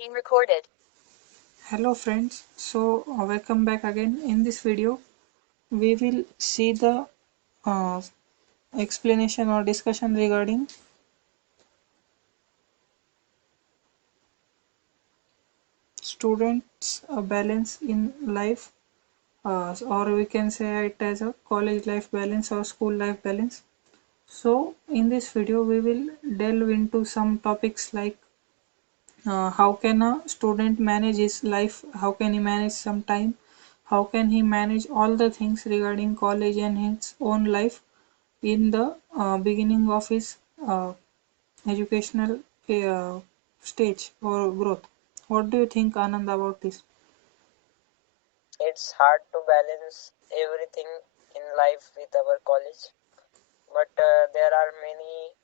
Being recorded. Hello friends, so welcome back again. In this video we will see the uh, explanation or discussion regarding students balance in life, or we can say it as a college life balance or school life balance. So in this video we will delve into some topics like how can a student manage his life, how can he manage some time, how can he manage all the things regarding college and his own life in the beginning of his educational uh, stage or growth. What do you think, Anand, about this? It's hard to balance everything in life with our college, but there are many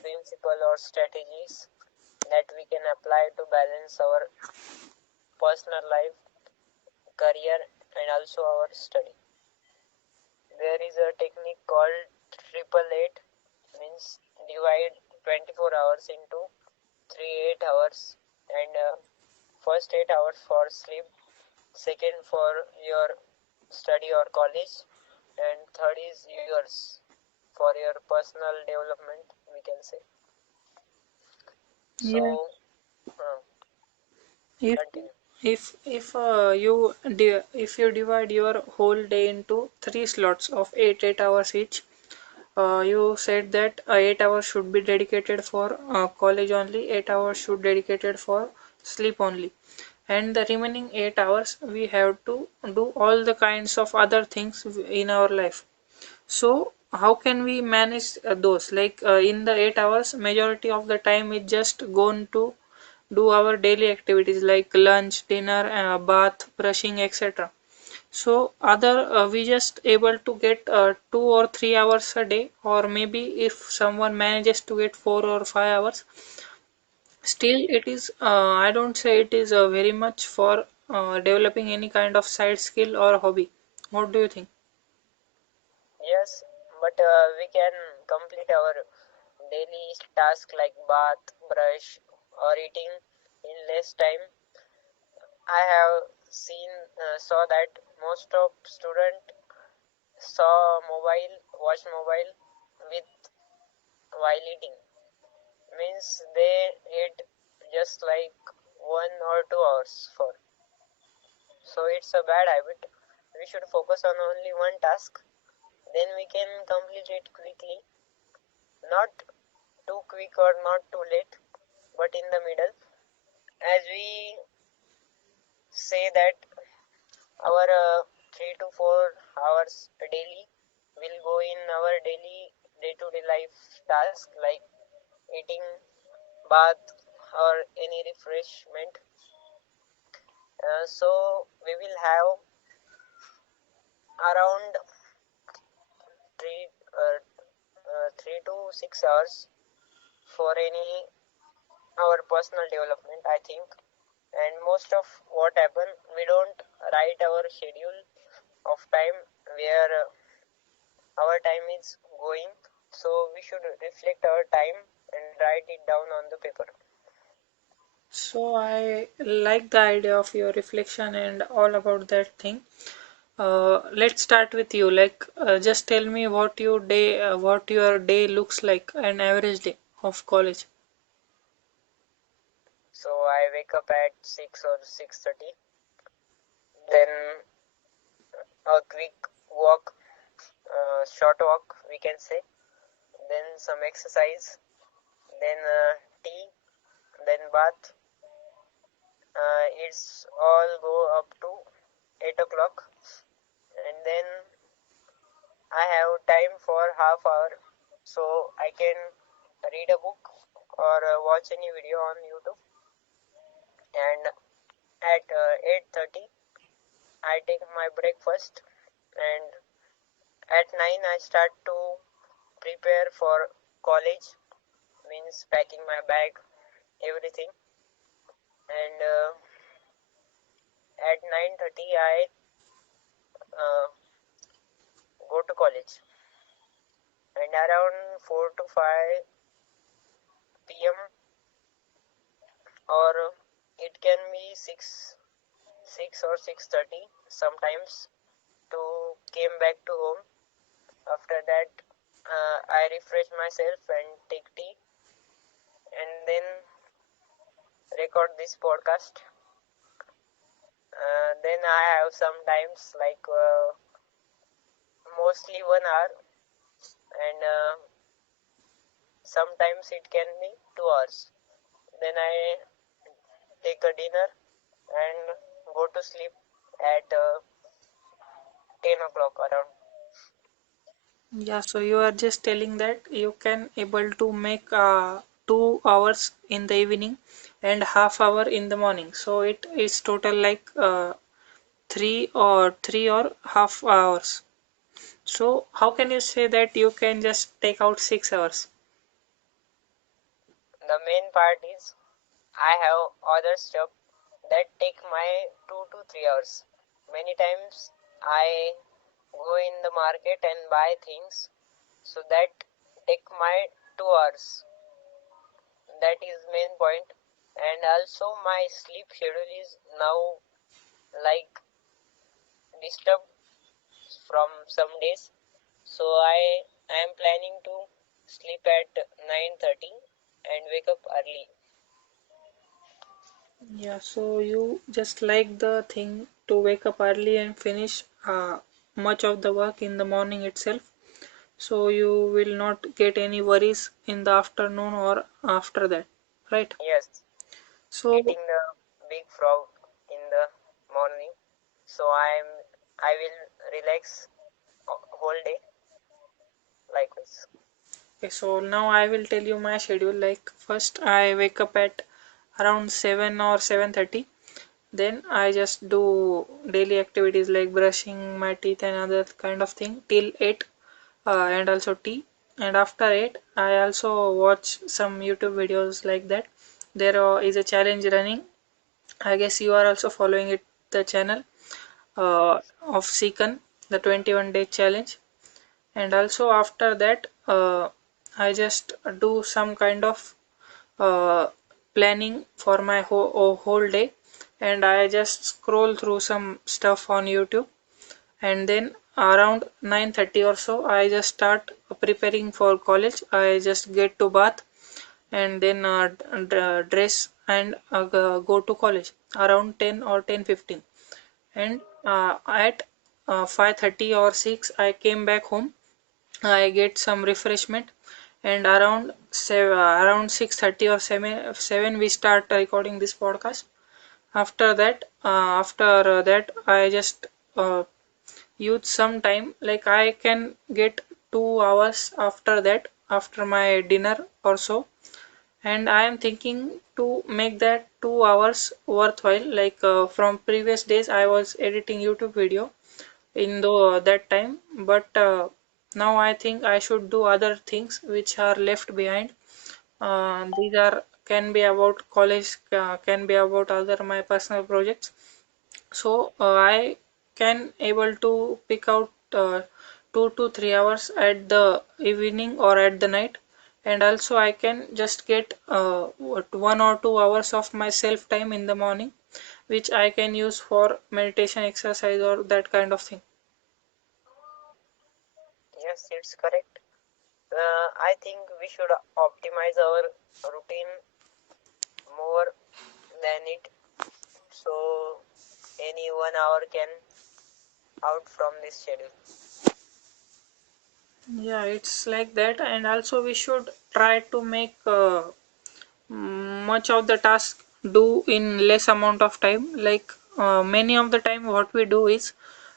principles or strategies that we can apply to balance our personal life, career, and also our study. There is a technique called triple eight, means divide 24 hours into 3 8 hours, and first 8 hours for sleep, second for your study or college, and third is yours for your personal development, we can say. Yeah. So If continue. if you divide your whole day into three slots of 8 hours each, you said that 8 hours should be dedicated for college only, 8 hours should dedicated for sleep only, and the remaining 8 hours we have to do all the kinds of other things in our life. So how can we manage those? Like in the 8 hours, majority of the time is just gone to do our daily activities like lunch, dinner, bath, brushing, etc. So other we just able to get 2 or 3 hours a day, or maybe if someone manages to get 4 or 5 hours, still it is I don't say it is very much for developing any kind of side skill or hobby. What do you think? Yes, but we can complete our daily task like bath, brush, or eating in less time. I have saw that most of student watch mobile with while eating, means they eat just like 1 or 2 hours for. So it's a bad habit. We should focus on only one task, then we can complete it quickly, not too quick or not too late, but in the middle. As we say that our 3 to 4 hours daily will go in our daily day-to-day life task like eating, bath, or any refreshment. So we will have around 3 to 6 hours for any our personal development, I think. And most of what happen, we don't write our schedule of time where our time is going. So we should reflect our time and write it down on the paper. So I like the idea of your reflection and all about that thing. Let's start with you. Like, just tell me what your day looks like, an average day of college. So I wake up at 6 or 6:30, then a quick walk, short walk we can say, then some exercise, then tea, then bath. It's all go up to 8 o'clock, and then I have time for half hour, so I can read a book or watch any video on YouTube. And at 8:30, I take my breakfast, and at 9 I start to prepare for college, means packing my bag, everything. And at 9:30 I uh, go to college, and around 4 to 5 p.m. or it can be 6 or 6:30 sometimes to came back to home. After that, I refresh myself and take tea, and then record this podcast. Then I have sometimes like mostly 1 hour, and sometimes it can be 2 hours. Then I take a dinner and go to sleep at 10 o'clock around. Yeah, so you are just telling that you can able to make 2 hours in the evening and half hour in the morning. So it is total like 3 or half hours. So how can you say that you can just take out 6 hours? The main part is I have other stuff that take my 2 to 3 hours. Many times I go in the market and buy things, so that take my 2 hours. That is main point. And also my sleep schedule is now like disturbed from some days. So I am planning to sleep at 9:30 and wake up early. Yeah, so you just like the thing to wake up early and finish much of the work in the morning itself. So you will not get any worries in the afternoon or after that, right? Yes, So eating the big frog in the morning. So I will relax whole day likewise. okay, so now I will tell you my schedule. Like first I wake up at around 7 or 7:30. Then I just do daily activities like brushing my teeth and other kind of thing till 8, and also tea. And after 8 I also watch some YouTube videos like that. There is a challenge running. I guess you are also following it, the channel of Seekan, the 21-day challenge. And also after that I just do some kind of uh, planning for my whole day, and I just scroll through some stuff on YouTube, and then around 9:30 or so I just start preparing for college. I just get to bath and then dress and go to college around 10 or 10:15, and at 5:30 or 6 I came back home. I get some refreshment, and around 6:30 or 7 we start recording this podcast. After that I just use some time, like I can get 2 hours after that, after my dinner or so, and I am thinking to make that 2 hours worthwhile. Like from previous days I was editing YouTube video in that time, but now I think I should do other things which are left behind. These are can be about college, can be about other my personal projects. So I can able to pick out 2 to 3 hours at the evening or at the night, and also I can just get 1 or 2 hours of my self time in the morning, which I can use for meditation exercise or that kind of thing. Yes, it's correct. I think we should optimize our routine more than it, so any 1 hour can out from this schedule. Yeah, it's like that, and also we should try to make much of the task do in less amount of time. Like many of the time what we do is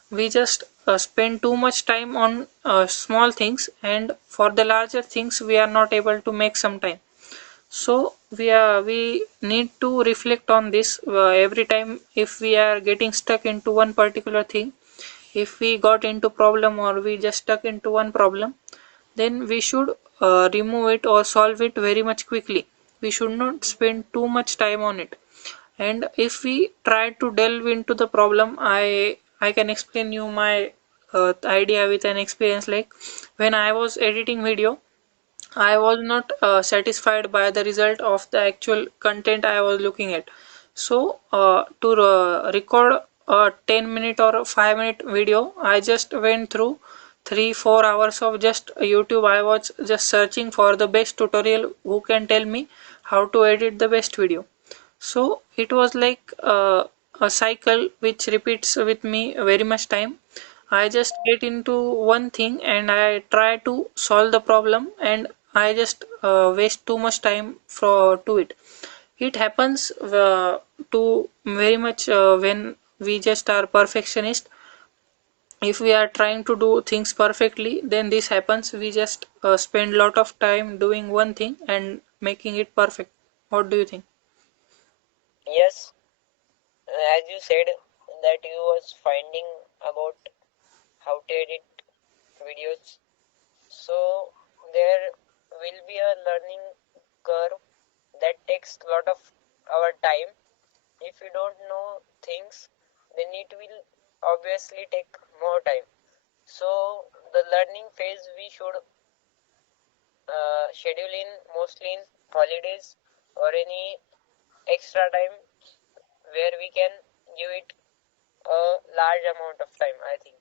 we just spend too much time on small things, and for the larger things we are not able to make some time. So we need to reflect on this every time. If we are getting stuck into one particular thing, if we got into problem or we just stuck into one problem, then we should remove it or solve it very much quickly. We should not spend too much time on it. And if we try to delve into the problem, I can explain you my idea with an experience. Like when I was editing video, I was not satisfied by the result of the actual content I was looking at. So to record a 10-minute or a 5-minute video, I just went through 3-4 hours of just YouTube. I was just searching for the best tutorial who can tell me how to edit the best video. So it was like a cycle which repeats with me very much time. I just get into one thing and I try to solve the problem, and I just waste too much time for to it. It happens to very much when we just are perfectionist. If we are trying to do things perfectly, then this happens. We just spend lot of time doing one thing and making it perfect. What do you think? Yes, as you said that you was finding about how to edit videos, so there will be a learning curve that takes a lot of our time. If you don't know things, then it will obviously take more time. So the learning phase we should schedule in mostly in holidays or any extra time where we can give it a large amount of time, I think.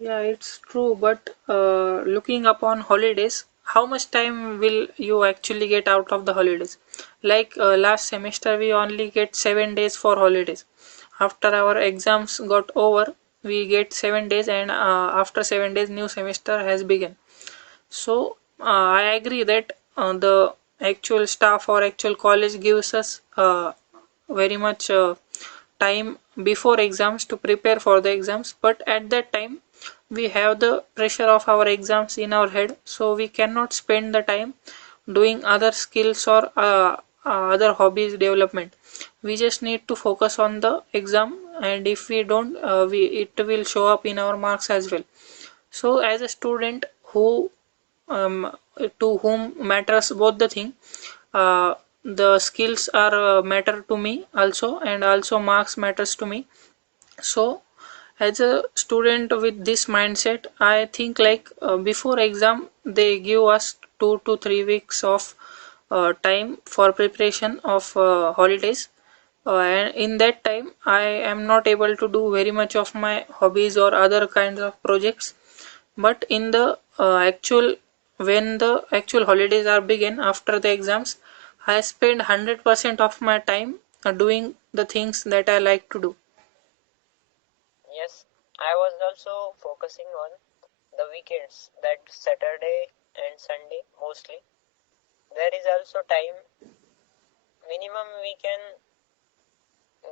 Yeah, it's true, but looking upon holidays, how much time will you actually get out of the holidays? Like last semester, we only get 7 days for holidays. After our exams got over, we get 7 days, and after 7 days, new semester has begun. So I agree that the actual staff or actual college gives us very much time before exams to prepare for the exams, but at that time we have the pressure of our exams in our head, so we cannot spend the time doing other skills or other hobbies development. We just need to focus on the exam, and if we don't, we it will show up in our marks as well. So as a student who um, to whom matters both the thing, uh, the skills are matter to me also, and also marks matters to me. So as a student with this mindset, I think like before exam they give us 2 to 3 weeks of time for preparation of holidays, and in that time I am not able to do very much of my hobbies or other kinds of projects. But in the actual when the actual holidays are begin after the exams, I spend 100% of my time doing the things that I like to do. Yes, I was also focusing on the weekends, that Saturday and Sunday mostly. There is also time minimum we can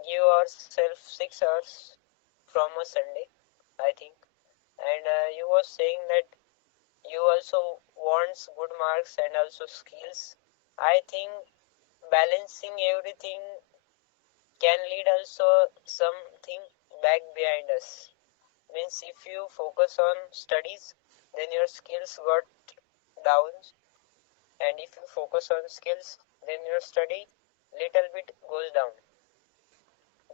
give ourselves 6 hours from a Sunday, I think. And you was saying that you also wants good marks and also skills. I think balancing everything can lead also something back behind us. Means if you focus on studies, then your skills got down, and if you focus on skills, then your study little bit goes down.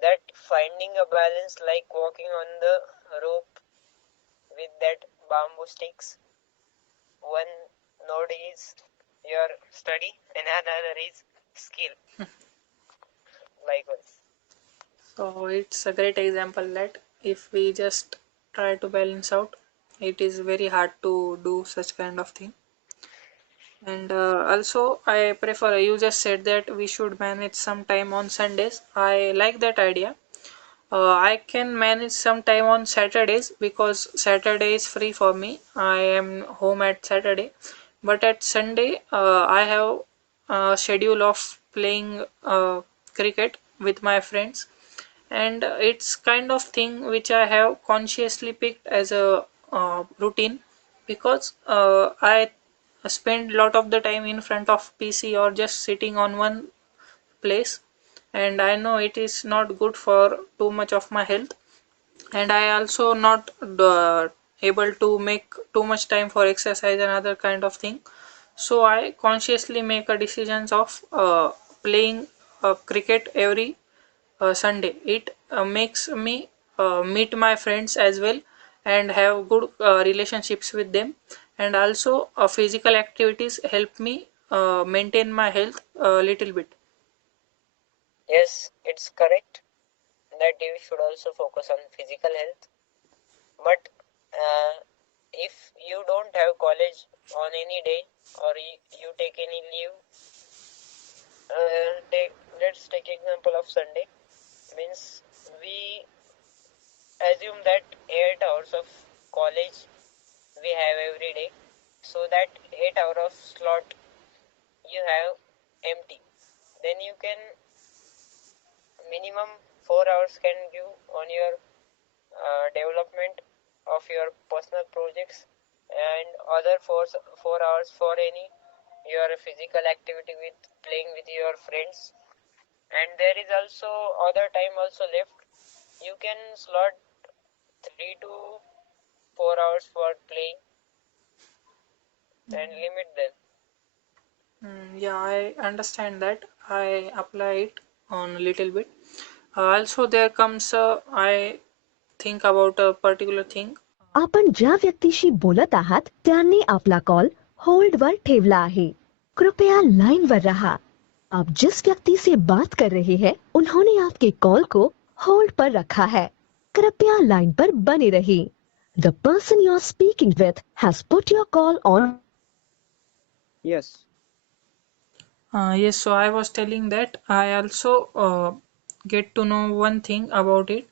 That finding a balance like walking on the rope with that bamboo sticks. One node is your study and another is skill. Likewise. So it's a great example that if we just try to balance out, it is very hard to do such kind of thing. And also, I prefer, you just said that we should manage some time on Sundays. I like that idea. I can manage some time on Saturdays because Saturday is free for me. I am home at Saturday, but at Sunday, I have a schedule of playing cricket with my friends, and it's kind of thing which I have consciously picked as a routine because I spend a lot of the time in front of PC or just sitting on one place, and I know it is not good for too much of my health, and I also not able to make too much time for exercise and other kind of thing. So I consciously make a decisions of playing cricket every Sunday. It makes me meet my friends as well and have good relationships with them, and also physical activities help me maintain my health a little bit. Yes, it's correct that you should also focus on physical health. But if you don't have college on any day or you take any leave, let's take example of Sunday. Means we assume that 8 hours of college we have every day, so that 8 hour of slot you have empty. Then you can minimum 4 hours can give on your development of your personal projects and other 4 hours for any your physical activity with playing with your friends, and there is also other time also left. You can slot 3 to 4 hours for playing and limit them. Yeah, I understand that. I apply it on a little bit. Also, there comes I think about a particular thing. आपण ज्या व्यक्तीशी बोलत आहात त्यांनी आपला call होल्डवर ठेवला आहे. कृपया लाइन पर रहा. आप जिस व्यक्ति से बात कर रहे हैं उन्होंने आपके कॉल को होल्ड पर रखा है. कृपया लाइन पर बने रहिए. The person you are speaking with has put your call on. Yes. Yes, so I was telling that I also get to know one thing about it,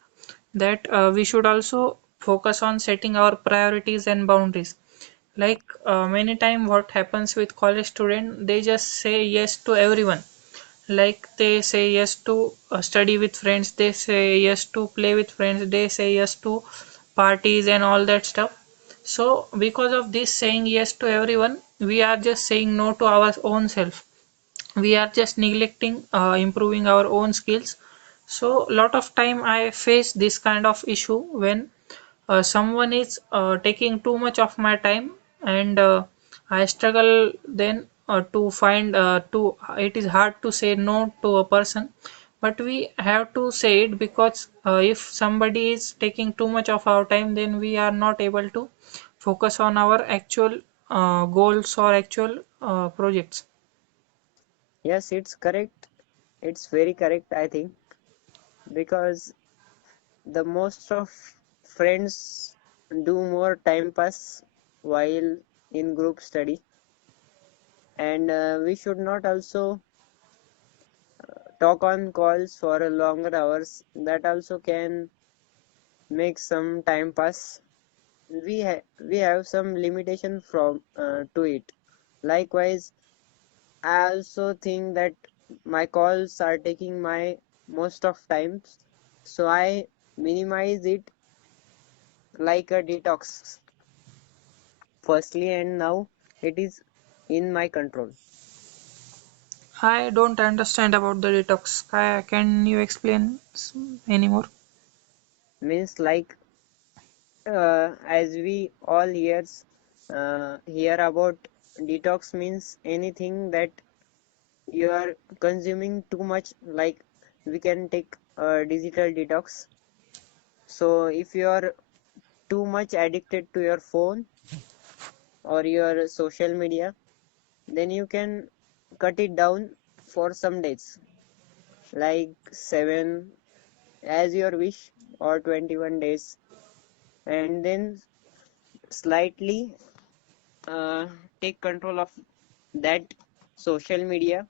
that we should also focus on setting our priorities and boundaries. Like many time what happens with college student, they just say yes to everyone. Like they say yes to study with friends, they say yes to play with friends, they say yes to parties and all that stuff. So because of this saying yes to everyone, we are just saying no to our own self. We are just neglecting improving our own skills. So lot of time I face this kind of issue when someone is taking too much of my time, and I struggle then to find to it is hard to say no to a person, but we have to say it, because if somebody is taking too much of our time, then we are not able to focus on our actual goals or actual projects. Yes, it's correct. It's very correct, I think, because the most of friends do more time pass while in group study, and we should not also talk on calls for a longer hours. That also can make some time pass. We have some limitation from to it. Likewise, I also think that my calls are taking my most of times, so I minimize it like a detox firstly, and now it is in my control. I don't understand about the detox. Can you explain anymore? Means like as we all hear about detox means anything that you are consuming too much, like we can take a digital detox. So if you are too much addicted to your phone or your social media, then you can cut it down for some days, like 7 as your wish, or 21 days, and then slightly uh, take control of that social media.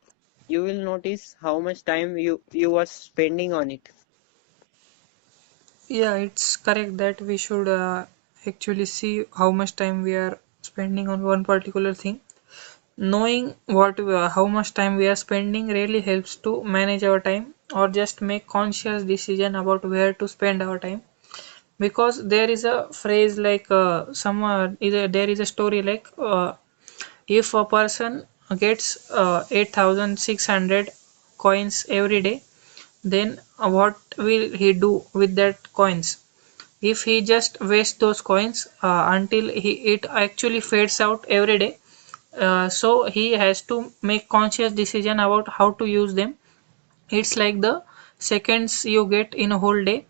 You will notice how much time you are spending on it. Yeah, it's correct that we should actually see how much time we are spending on one particular thing. Knowing how much time we are spending really helps to manage our time, or just make conscious decision about where to spend our time. Because there is a phrase like there is a story like if a person gets 8600 coins every day, then what will he do with that coins? If he just wastes those coins until it actually fades out every day, so he has to make conscious decision about how to use them. It's like the seconds you get in a whole day.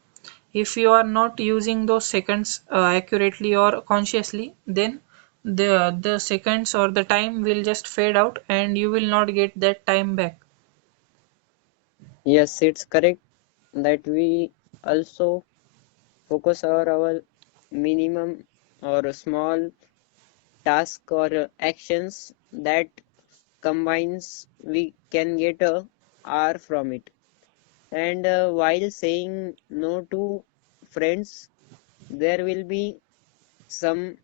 If you are not using those seconds accurately or consciously, then the seconds or the time will just fade out and you will not get that time back. Yes, it's correct that we also focus our minimum or small task or actions that combines we can get a R from it. And while saying no to friends, there will be some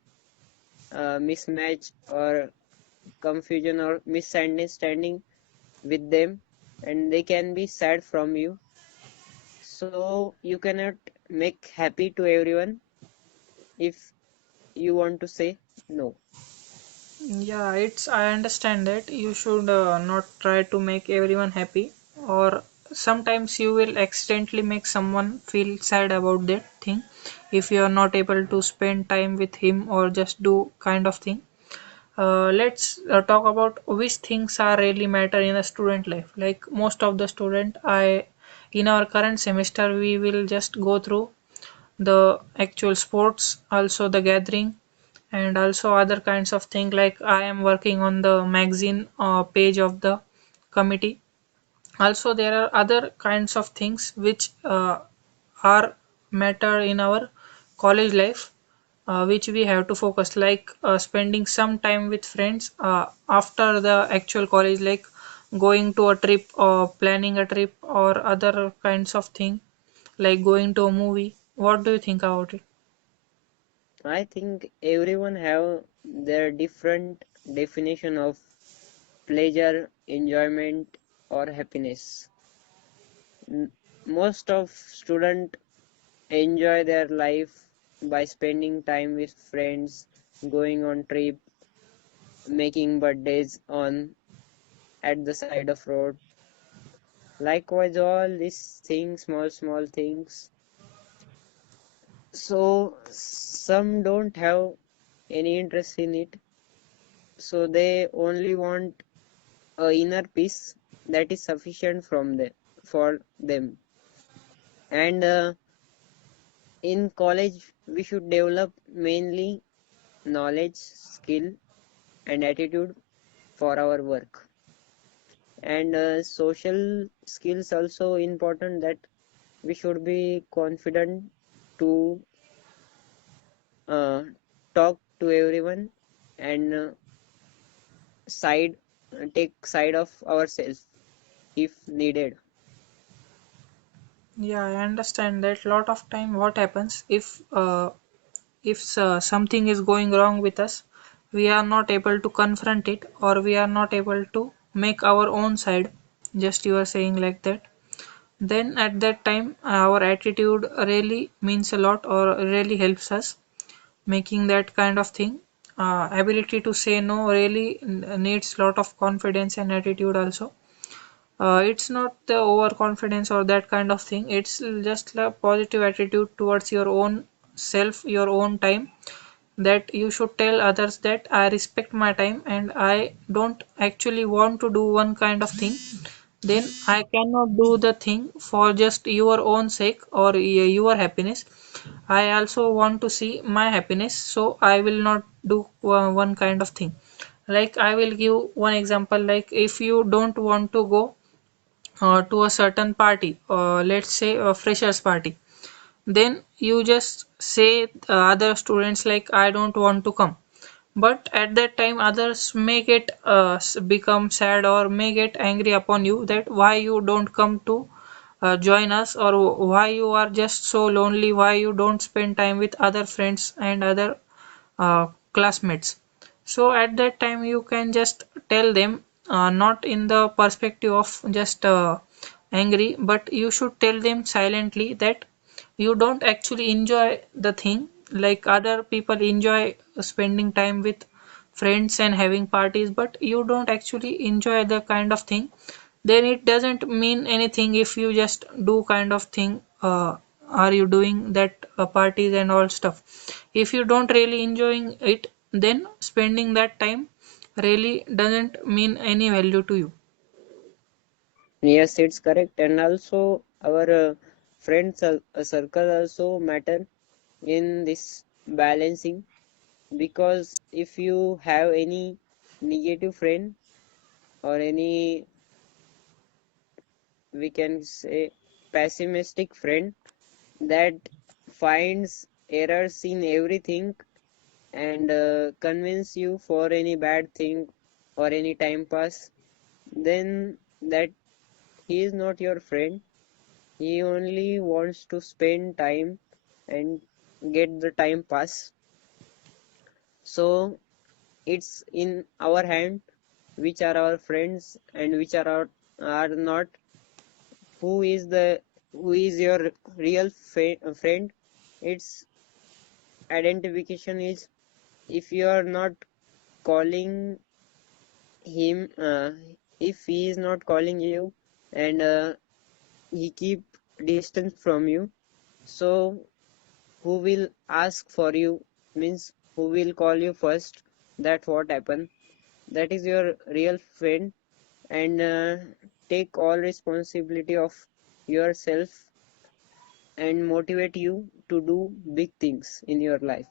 mismatch or confusion or misunderstanding with them, and they can be sad from you. So you cannot make happy to everyone if you want to say no. Yeah, it's I understand that you should not try to make everyone happy, or sometimes you will accidentally make someone feel sad about that thing if you are not able to spend time with him or just do kind of thing. Let's talk about which things are really matter in a student life. Like most of the student, I in our current semester we will just go through the actual sports, also the gathering, and also other kinds of thing. Like I am working on the magazine page of the committee. Also there are other kinds of things which are matter in our college life, which we have to focus, like spending some time with friends after the actual college, like going to a trip or planning a trip or other kinds of thing, like going to a movie. What do you think about it? I think everyone have their different definition of pleasure, enjoyment, or happiness. N- Most of student enjoy their life by spending time with friends, going on trip, making birthdays on at the side of road. Likewise, all these things, small things. So some don't have any interest in it. So they only want a inner peace that is sufficient from them for them. And in college, we should develop mainly knowledge, skill, and attitude for our work. And social skills also important, that we should be confident to uh, talk to everyone and side take side of ourselves if needed. Yeah, I understand that. Lot of time what happens if something is going wrong with us, we are not able to confront it, or we are not able to make our own side, just you are saying like that, then at that time our attitude really means a lot or really helps us making that kind of thing. Ability to say no really needs lot of confidence and attitude also. It's not the overconfidence or that kind of thing, it's just a positive attitude towards your own self, your own time, that you should tell others that I respect my time and I don't actually want to do one kind of thing, then I cannot do the thing for just your own sake or your happiness. I also want to see my happiness, so I will not do one kind of thing. Like I will give one example, like if you don't want to go to a certain party, let's say a freshers party, then you just say other students like I don't want to come, but at that time others may get become sad or may get angry upon you that why you don't come to join us, or why you are just so lonely, why you don't spend time with other friends and other classmates. So at that time you can just tell them, not in the perspective of just angry, but you should tell them silently that you don't actually enjoy the thing, like other people enjoy spending time with friends and having parties, but you don't actually enjoy the kind of thing. Then it doesn't mean anything if you just do kind of thing, are you doing that parties and all stuff. If you don't really enjoying it, then spending that time really doesn't mean any value to you. Yes, it's correct. And also our friends circle also matter in this balancing, because if you have any negative friend or any we can say pessimistic friend that finds errors in everything and convince you for any bad thing or any time pass, then that he is not your friend. He only wants to spend time and get the time pass. So it's in our hand which are our friends and which are not. Who is the who is your real friend? Its identification is if you are not calling him, if he is not calling you and he keep distance from you, so who will ask for you, means who will call you first, that what happened, that is your real friend. And take all responsibility of yourself and motivate you to do big things in your life.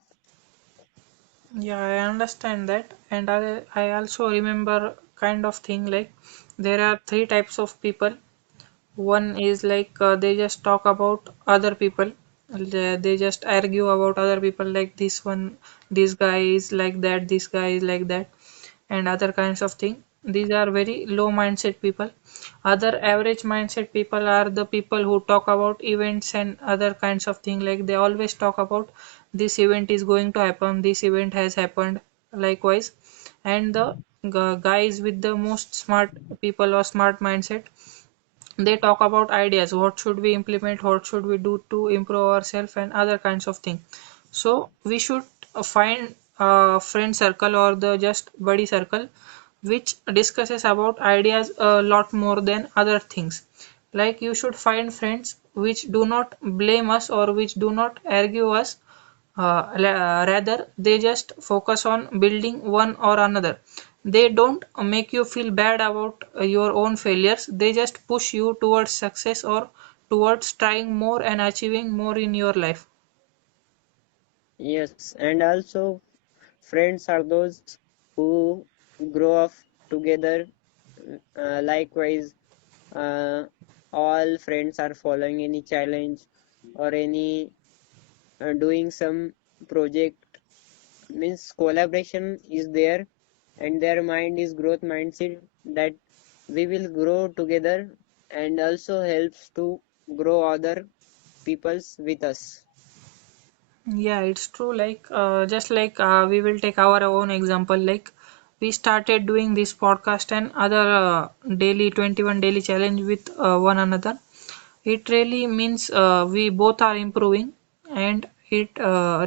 Yeah, I understand that, and I also remember kind of thing like there are three types of people. One is like they just talk about other people. They just argue about other people like this one, this guy is like that, this guy is like that, and other kinds of thing. These are very low mindset people. Other average mindset people are the people who talk about events and other kinds of thing. Like they always talk about this event is going to happen, this event has happened, likewise. And the guys with the most smart people or smart mindset, they talk about ideas, what should we implement, what should we do to improve ourselves and other kinds of things. So we should find a friend circle or the just buddy circle which discusses about ideas a lot more than other things. Like you should find friends which do not blame us or which do not argue us, rather they just focus on building one or another. They don't make you feel bad about your own failures, they just push you towards success or towards trying more and achieving more in your life. Yes, and also friends are those who grow up together. Likewise, uh, all friends are following any challenge or any doing some project, means collaboration is there, and their mind is growth mindset that we will grow together and also helps to grow other peoples with us. Yeah, it's true. Like, just like we will take our own example. Like, we started doing this podcast and other daily 21 daily challenge with one another. It really means we both are improving, and it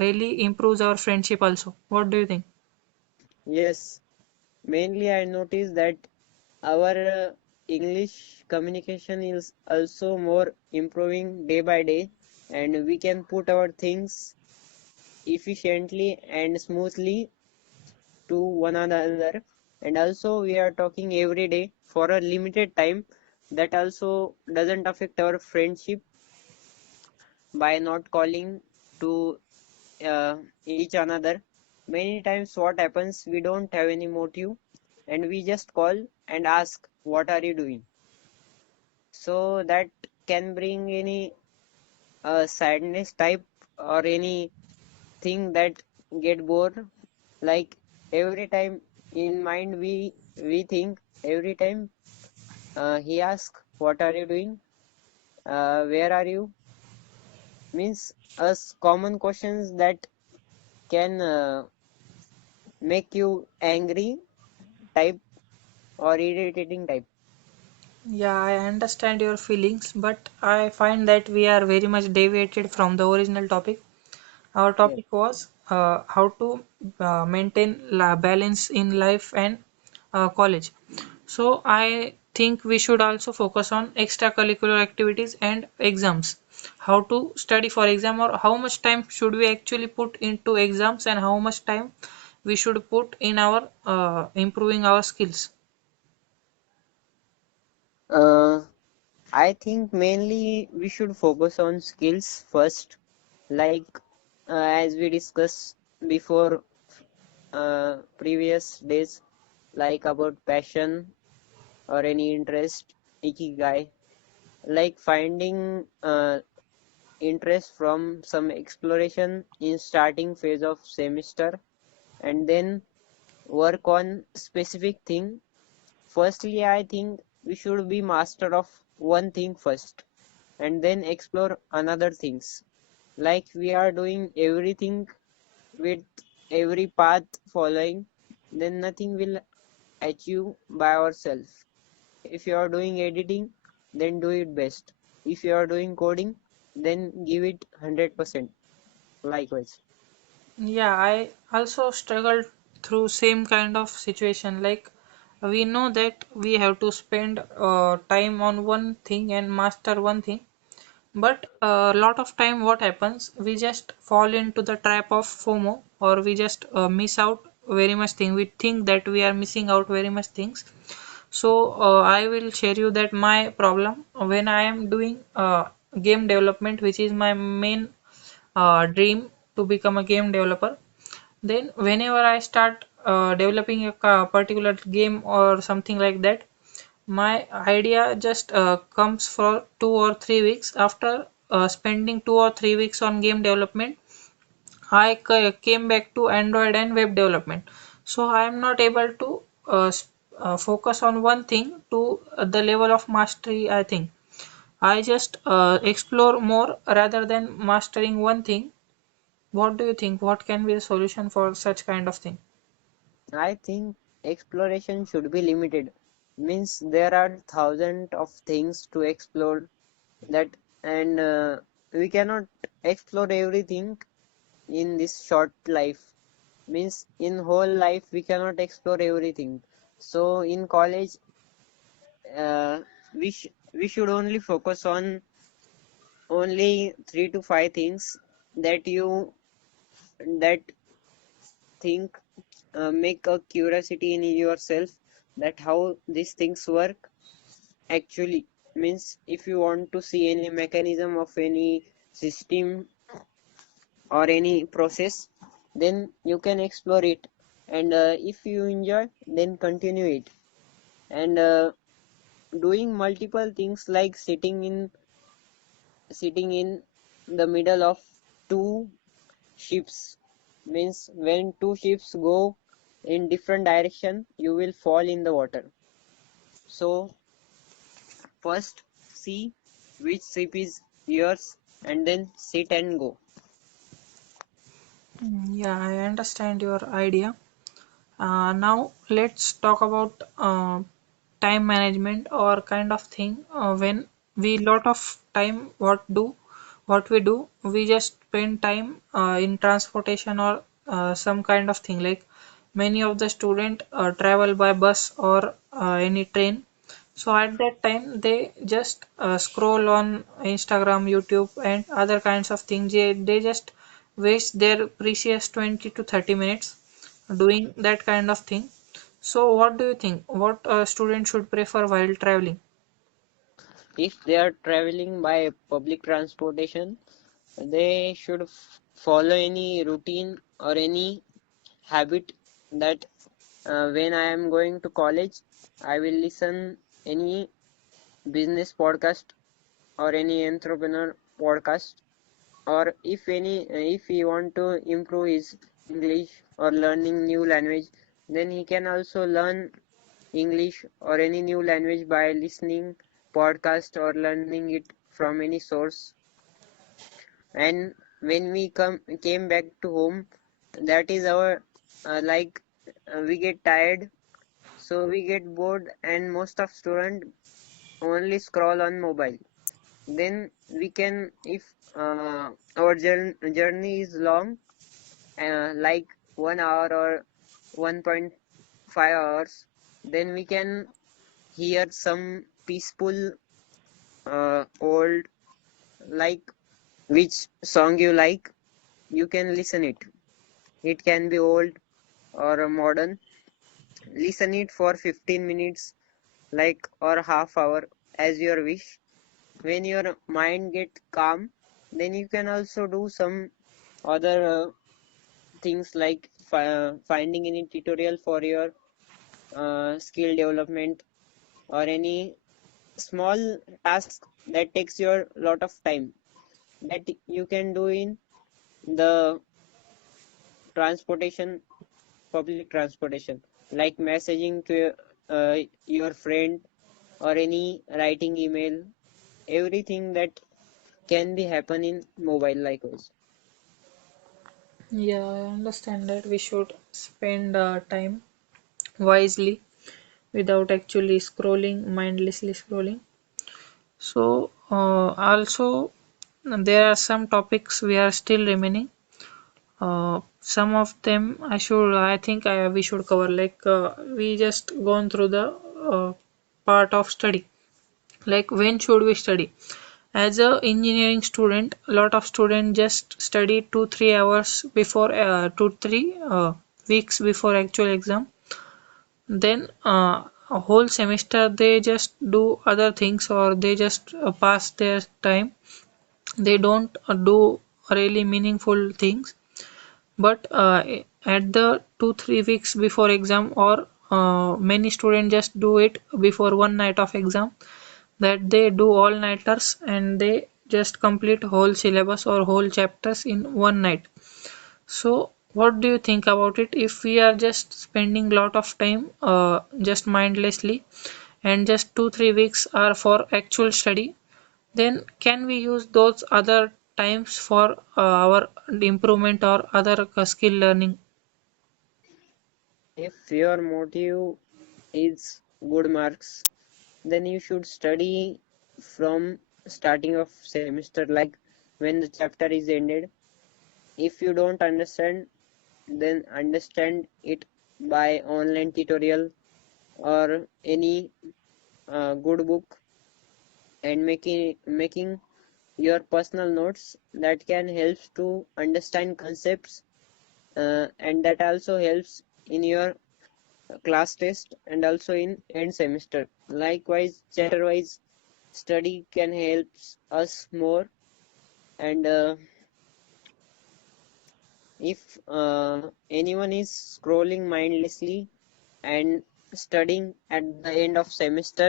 really improves our friendship also. What do you think? Yes, mainly I noticed that our English communication is also more improving day by day, and we can put our things efficiently and smoothly to one another. And also we are talking every day for a limited time, that also doesn't affect our friendship by not calling to uh, each another. Many times what happens, we don't have any motive and we just call and ask what are you doing, so that can bring any sadness type or any thing that get bored. Like every time in mind we think every time he asks what are you doing, where are you, means us common questions that can make you angry type or irritating type. Yeah, I understand your feelings, but I find that we are very much deviated from the original topic. Our Yes. topic was how to maintain balance in life and college. So I think we should also focus on extracurricular activities and exams. How to study for exam, or how much time should we actually put into exams and how much time we should put in our improving our skills. uh, I think mainly we should focus on skills first, like as we discussed before previous days, like about passion or any interest, ikigai. like finding interest from some exploration in starting phase of semester, and then work on specific thing. Firstly, I think we should be master of one thing first, and then explore another things. Like we are doing everything with every path following, then nothing will achieve by ourselves. If you are doing editing, then do it best. If you are doing coding, then give it 100%. Likewise. Yeah, I also struggled through same kind of situation. Like we know that we have to spend time on one thing and master one thing, but a lot of time what happens, we just fall into the trap of FOMO, or we just miss out very much thing. We think that we are missing out very much things. So I will share you that my problem when I am doing game development, which is my main dream to become a game developer. Then whenever I start developing a particular game or something like that, my idea just comes for 2 or 3 weeks. After spending 2 or 3 weeks on game development, I came back to Android and web development. So I am not able to focus on one thing to the level of mastery. I think I just explore more rather than mastering one thing. What do you think? What can be the solution for such kind of thing? I think exploration should be limited. Means there are thousands of things to explore that, and we cannot explore everything in this short life. Means in whole life we cannot explore everything. So in college, uh, we should only focus on only 3 to 5 things that you that think make a curiosity in yourself, that how these things work actually. Means if you want to see any mechanism of any system or any process, then you can explore it, and if you enjoy, then continue it. And doing multiple things like sitting in the middle of two ships, means when two ships go in different direction, you will fall in the water. So first see which ship is yours, and then sit and go. Yeah, I understand your idea. Now let's talk about time management or kind of thing. When we lot of time, what we do, we just spend time in transportation or some kind of thing. Like many of the student travel by bus or any train. So at that time they just scroll on Instagram, YouTube, and other kinds of things. They just waste their precious 20 to 30 minutes doing that kind of thing. So, what do you think? What a student should prefer while traveling? If they are traveling by public transportation, they should follow any routine or any habit, that when I am going to college, I will listen any business podcast or any entrepreneur podcast, or if he want to improve his English or learning new language, then he can also learn English or any new language by listening podcast or learning it from any source. And when we came back to home, that is our like we get tired, so we get bored, and most of student only scroll on mobile. Then we can, if our journey is long, like 1 hour or 1.5 hours, then we can hear some peaceful old, like which song you like, you can listen it. It can be old or modern. Listen it for 15 minutes, like, or half hour, as your wish. When your mind get calm, then you can also do some other things like finding any tutorial for your skill development, or any small task that takes your lot of time that you can do in the transportation, public transportation, like messaging to your friend or any writing email, everything that can be happen in mobile likewise. Yeah, I understand that we should spend time wisely without actually scrolling, mindlessly scrolling. So, also there are some topics we are still remaining. Some of them I think we should cover. Like we just gone through the part of study. Like when should we study? As a engineering student, a lot of students just study 2-3 hours before 2-3 weeks before actual exam. Then a whole semester they just do other things or they just pass their time. They don't do really meaningful things. But at the 2-3 weeks before exam, or many students just do it before one night of exam, that they do all nighters and they just complete whole syllabus or whole chapters in one night. So what do you think about it? If we are just spending lot of time just mindlessly, and just 2-3 weeks are for actual study, then can we use those other times for our improvement or other skill learning? If your motive is good marks, then you should study from starting of semester, like when the chapter is ended. If you don't understand, then understand it by online tutorial or any good book, and making your personal notes that can help to understand concepts, and that also helps in your class test and also in end semester. Likewise, chapter wise study can help us more. And if anyone is scrolling mindlessly and studying at the end of semester,